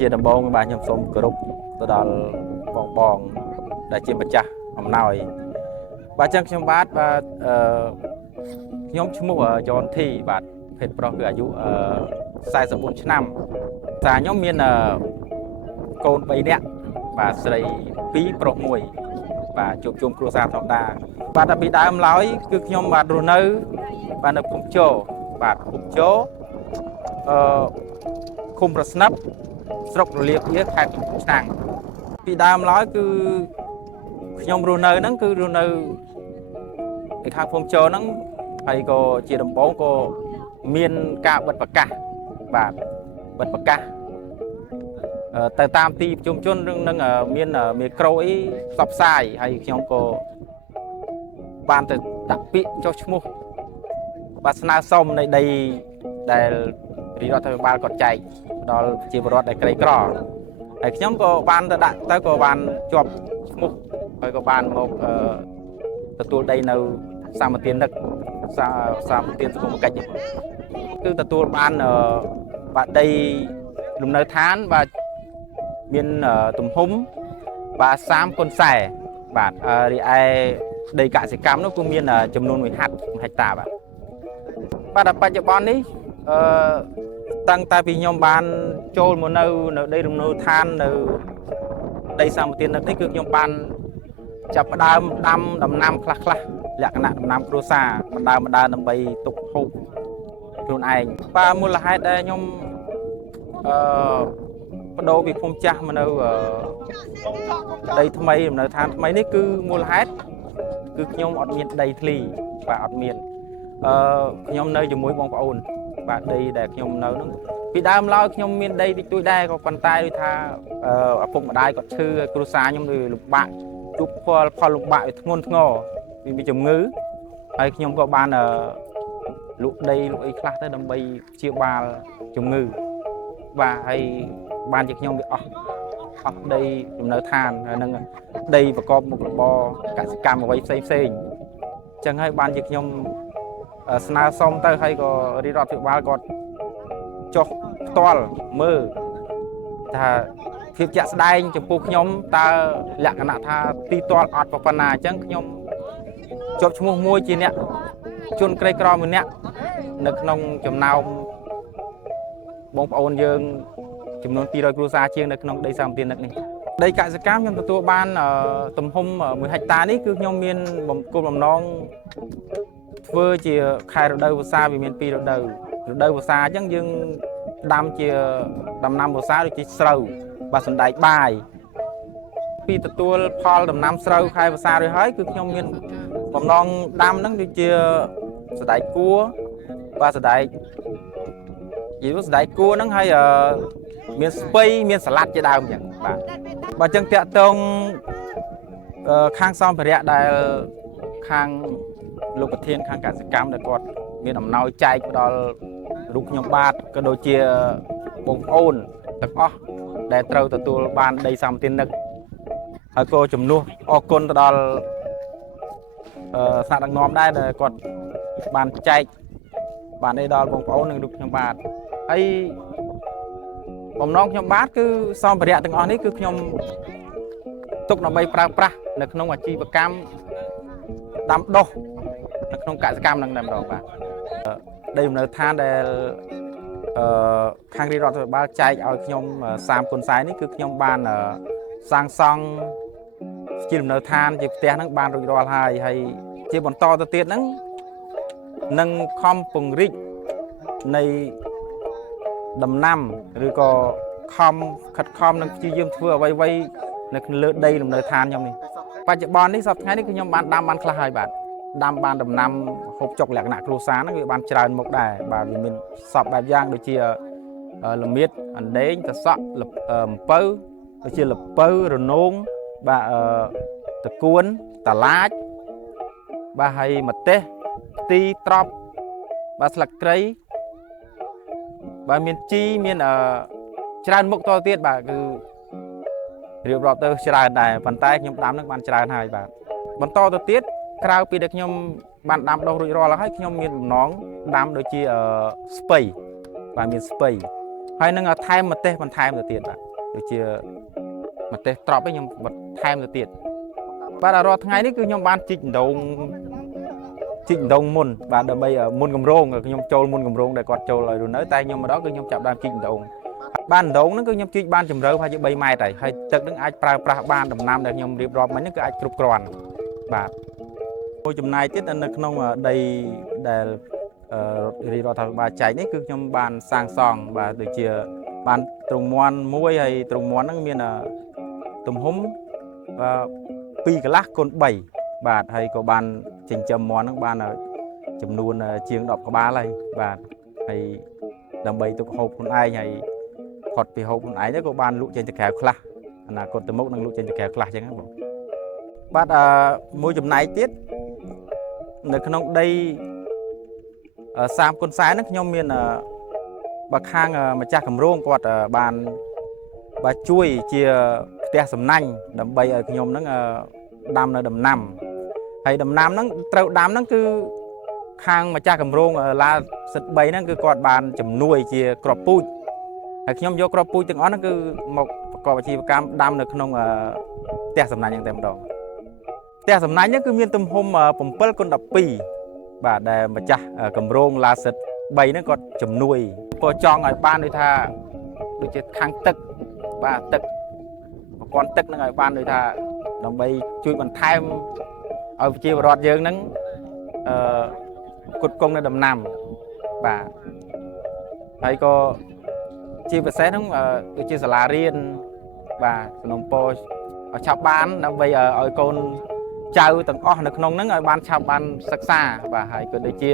ជាដំបងបាទខ្ញុំសូមគោរពទៅដល់បងដែលជាម្ចាស់អំណោយបាទចឹងខ្ញុំបាទខ្ញុំឈ្មោះយនធីបាទភេទប្រុសគឺអាយុ44ឆ្នាំតាខ្ញុំមានកូន3នាក់បាទស្រី2ប្រុស1បាទជួបជុំគ្រួសារធម្មតាបាទពីដើមឡើយគឺខ្ញុំបាទរស់នៅបាទនៅភូមិជោបាទភូមិជោឃុំប្រស្និបស្រុករលាភាខេត្តឆ្នាំងពីដើមឡើយគឺខ្ញុំរស់នៅហ្នឹងគឺរស់នៅឯខាងភូមិជោហ្នឹងហើយក៏ជាដំបូងក៏មានការបិទប្រកាសបាទបិទប្រកាសទៅតាមទីប្រជុំជននឹងមានមេក្រូអីផ្សព្វផ្សាយហើយខ្ញុំក៏បានទៅដាក់ពាក្យចុះឈ្មោះបាទស្នើសុំនៃដីដែលរដ្ឋាភិបាលគាត់ចែកដល់ប្រជាពលរដ្ឋដែលក្រីក្រហើយខ្ញុំក៏បានទៅដាក់ទៅក៏បានជាប់ឈ្មោះហើយក៏បានមកទទួលដីនៅសាមគ្គីនឹកសាមគ្គីសង្គមកិច្ចគឺទទួលបានបាទដីលំនៅឋានបាទមានទំហំបាទ30 គុណ 40បាទរីឯដីកសិកម្មនោះគឺមានចំនួន1 ហិកតាបាទបច្ចុប្បន្ននេះតាំងតែពីខ្ញុំបានចូលមកនៅដីលំនៅឋាននៅដីសាមគ្គីនឹកនេះគឺខ្ញុំបានចាប់ផ្ដើមដាំដំណាំខ្លះលក្ខណៈដំណាំគ្រួសារបណ្ដើដើម្បីទុកហូបខ្លួនឯងបាទមូលហេតុដែលខ្ញុំបដូរពីភូមិចាស់មកនៅដីថ្មីនៅឋានថ្មីនេះគឺមូលហេតុគឺខ្ញុំអត់មានដីធ្លីបាទអត់មានខ្ញុំនៅជាមួយបងប្អូនបាទដីដែលខ្ញុំនៅហ្នឹងពីដើមឡើយខ្ញុំមានដីតិចតួចដែរក៏ប៉ុន្តែដូចថាឪពុកម្ដាយគាត់ឈឺហើយគ្រួសារខ្ញុំគឺលំបាកជួបផលលំបាកធ្ងន់ធ្ងរពីមានជំងឺហើយខ្ញុំក៏បានលក់ដីលក់អីខ្លះទៅដើម្បីព្យាបាលជំងឺបាទហើយបានជាខ្ញុំវាអស់ដីលំនៅឋានហើយនឹងដីប្រកបមុខរបរកសិកម្មអ្វីផ្សេងអញ្ចឹងហើយបានជាខ្ញុំស្នើសុំទៅហើយក៏រដ្ឋាភិបាលគាត់ចុះផ្ទាល់មើលថាភាពជាក់ស្ដែងចំពោះខ្ញុំតើលក្ខណៈថាទីទាល់អត់ប៉ុណ្ណាអញ្ចឹងខ្ញុំជាប់ឈ្មោះមួយជាអ្នកជនក្រីក្រមួយអ្នកនៅក្នុងចំណោមបងប្អូនយើងចំនួន200គ្រួសារជាងនៅក្នុងដីសាមគ្គីនឹកនេះដីកសិកម្មខ្ញុំទទួលបានទំហំ1 ហិកតានេះគឺខ្ញុំមានគោលបំណងធ្វើជាខែរដូវវស្សាវាមាន2រដូវវស្សាអញ្ចឹងយើងដាំជាដំណាំវស្សាដូចជាស្រូវបាទសណ្តែកបាយពីទទួលផលដំណាំស្រូវខែវស្សារួចហើយគឺខ្ញុំមានបំណងដាំហ្នឹងដូចជាសណ្តែកគួរបាទសណ្តែកគួរហ្នឹងហើយមានស្ពៃមានសាឡាត់ជាដើមអញ្ចឹងបាទអញ្ចឹងតាក់ទងខាងសម្ភារៈដែលខាងលោកប្រធានខាងកសិកម្មដែលគាត់មានអំណោយចែកដល់រូបខ្ញុំបាទក៏ដូចជាបងប្អូនទាំងអស់ដែលត្រូវទទួលបានដីសាមគ្គីនឹកហើយក៏ជំនួសអរគុណទៅដល់ថ្នាក់ដឹកនាំដែរដែលគាត់បានចែកបានអីដល់បងប្អូននិងរូបខ្ញុំបាទហើយបំណងខ្ញុំបាទគឺសម្ភារៈទាំងអស់នេះគឺខ្ញុំទុកដើម្បីប្រើប្រាស់នៅក្នុងអាជីវកម្មដាំដុះនៅក្នុងកសិកម្មនឹងតែម្ដងបាទដីលំនៅឋានដែលខាងរដ្ឋាភិបាលចែកឲ្យខ្ញុំ30 គុណ 40នេះគឺខ្ញុំបានសាងសង់ជាលំនៅឋានជាផ្ទះហ្នឹងបានរួចរាល់ហើយជាបន្តទៅទៀតហ្នឹងនឹងខំពង្រីកនៃដំណាំឬក៏ខិតខំនឹងព្យាយាមធ្វើអ្វីនៅក្នុងលើដីលំនៅឋានខ្ញុំនេះបច្ចុប្បន្ននេះសប្តាហ៍ថ្ងៃនេះគឺខ្ញុំបានដាំបានខ្លះហើយបាទដាំបានដំណាំហូបចុកលក្ខណៈគ្រួសារហ្នឹងវាបានច្រើនមុខដែរបាទវាមានសពបែបយ៉ាងដូចជាល្មៀតអណ្ដែងត្រសក់អំពៅដូចជាល្ពៅរនោងបាទតកួនតាឡាចបាទហើយម្ទេសខ្ទីត្រប់បាទស្លឹកគ្រៃបាទមានជីមានច្រើនមុខតទៅទៀតបាទគឺរៀបរាប់ទៅច្រើនដែរប៉ុន្តែខ្ញុំដាំនឹងបានច្រើនហើយបាទបន្តទៅទៀតក្រៅពីដែលខ្ញុំបានដាំដុះរួចរាល់ហើយខ្ញុំមានបំណងដាំដូចជាស្ពៃបាទមានស្ពៃហើយនឹងថែមម្ទេសបន្ថែមទៅទៀតបាទ ដូចជាម្ទេសត្រប់ឯងខ្ញុំបត់ថែមទៅទៀតបាទរាល់ថ្ងៃនេះគឺខ្ញុំបានជីកដងមុនបាទដើម្បីមុនកម្រងខ្ញុំចូលមុនកម្រងដែលគាត់ចូលឲ្យនៅតែខ្ញុំម្ដងគឺខ្ញុំចាប់ដើមជីកដងបានដងហ្នឹងគឺខ្ញុំជីកបានជម្រៅប្រហែលជា3ម៉ែត្រហើយទឹកហ្នឹងអាចប្រើប្រាស់បានដំណាំដែលខ្ញុំរៀបរាប់មិញហ្នឹងគឺអាចគ្រប់គ្រាន់បាទមួយចំណាយទៀតនៅក្នុងដីដែលរាជរដ្ឋាភិបាលចែកនេះគឺខ្ញុំបានសាងសង់បាទដូចជាបានទ្រង់មាន់មួយហើយទ្រង់មាន់ហ្នឹងមានទំហំ2កន្លះគុណ3បាទហើយក៏បានចិញ្ចឹមមាន់ហ្នឹងបានចំនួនជាង10ក្បាលហើយបាទហើយដើម្បីទុកហូបខ្លួនឯងហើយផុតពីហូបខ្លួនឯងទៅក៏បានលក់ចេញទៅក្រៅខ្លះអនាគតទៅមុខនឹងលក់ចេញទៅក្រៅខ្លះអញ្ចឹងបងបាទមួយចំណែកទៀតនៅក្នុងដី30 គុណ40ហ្នឹងខ្ញុំមានបើខាងម្ចាស់គម្រោងគាត់បានបាទជួយជាផ្ទះសំណាញ់ដើម្បីឲ្យខ្ញុំហ្នឹងដាំនៅដំណាំហើយដំណាំហ្នឹងត្រូវដាំហ្នឹងគឺខាងម្ចាស់គម្រោងឡាសិត3ហ្នឹងគឺគាត់បានជំនួយជាគ្រាប់ពូជហើយខ្ញុំយកគ្រាប់ពូជទាំងអស់ហ្នឹងគឺមកប្រកបអាជីវកម្មដាំនៅក្នុងផ្ទះសំណាញ់ហ្នឹងតែម្ដងផ្ទះសំណាញ់ហ្នឹងគឺមានទំហំ7 គុណ 12បាទដែលម្ចាស់គម្រោងឡាសិត3ហ្នឹងគាត់ជំនួយក៏ចង់ឲ្យបានដូចថាដូចជាខាងទឹកបាទទឹកប្រព័ន្ធទឹកហ្នឹងឲ្យបានដូចថាដើម្បីជួយបន្ថែមឲ្យប្រជាពលរដ្ឋយើងហ្នឹងគុតគង់នៅដំណាំបាទហើយក៏ជាពិសេសហ្នឹងដូចជាសាលារៀនបាទសំណុំពរឲ្យឆាប់បានដើម្បីឲ្យកូនចៅទាំងអស់នៅក្នុងហ្នឹងឲ្យបានឆាប់បានសិក្សាបាទហើយក៏ដូចជា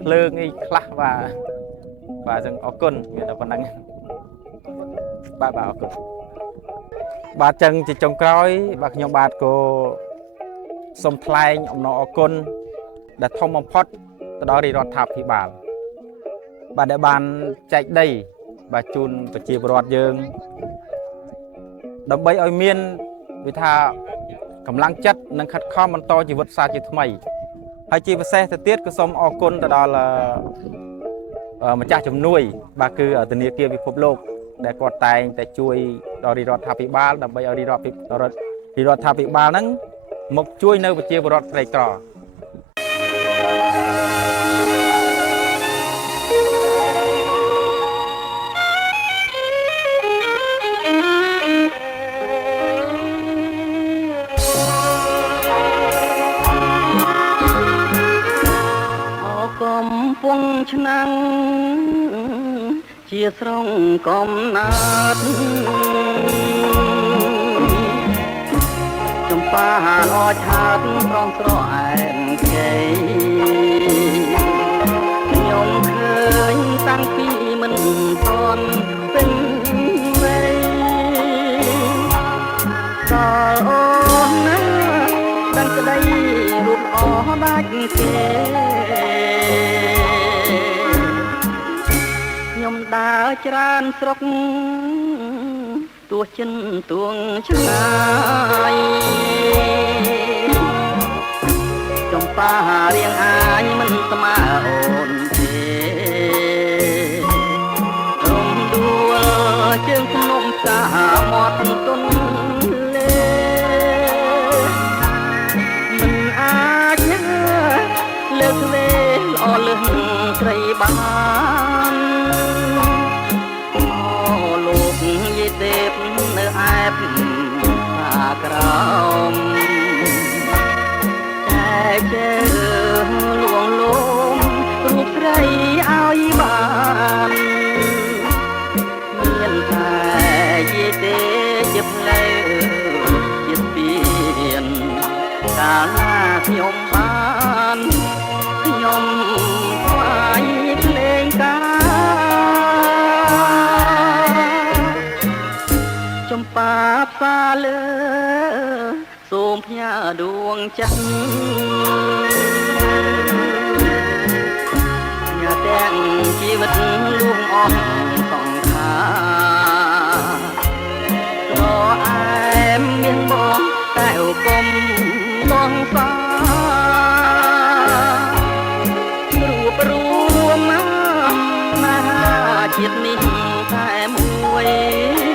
ភ្លើងអីខ្លះបាទចឹងអរគុណមានតែប៉ុណ្្នឹងបាទអរគុណបាទចឹងជាចុងក្រោយបាទខ្ញុំបាទក៏សូមថ្លែងអំណរអគុណដែលធំបំផុតទៅដល់រាជរដ្ឋាភិបាលបាទដែលបានចែកដីបាទជូនប្រជាពលរដ្ឋយើងដើម្បីឲ្យមានវាថាកម្លាំងចិត្តនិងខិតខំបន្តជីវិតសាជាថ្មីហើយជាពិសេសទៅទៀតក៏សូមអរគុណទៅដល់ម្ចាស់ជំនួយបាទគឺធនាគារពិភពលោកដែលគាត់តែងតែជួយដល់រាជរដ្ឋាភិបាលដើម្បីឲ្យរាជរដ្ឋាភិបាលហ្នឹងមកជួយនៅប្រជាពលរដ្ឋក្រីក្រកំពុងឆ្នាំងជាស្រងកំណាត់ចំប៉ាអឆាតប្រងស្រអែមជ័យខ្ញុំឃើញតាំងពីមិនទាន់ពេញវ័យដល់អូនណាដឹងក្តីរូបអស់ដាច់គេខ្ញុំដើរច្រើនស្រុកទោះចិនទួងឆ្ងាយចំប៉ារៀងអាយមិនស្មើអូនទេរំដួលជើងភ្នំសាមាត់ទុនលេមិនអាចលើកវេល្អលឹងស្រីបានលោកយាយទេពនៅអែបខាក្រោមតែជើលួងលោមរូបស្រីឲ្យបានមានតែយាយទេជាផ្លូវជាស្ពានកាលណាខ្ញុំបានខ្ញុំថ្វាយភ្លេងការចំប៉ាផ្សាលើសូមផ្ញើដួងចិត្តផ្ញើទាំងជីវិតលួងអស់សង្ខារស្រអែមមានបងតែអូគុំបងសារួមណាជាតិនេះតែមួយ យ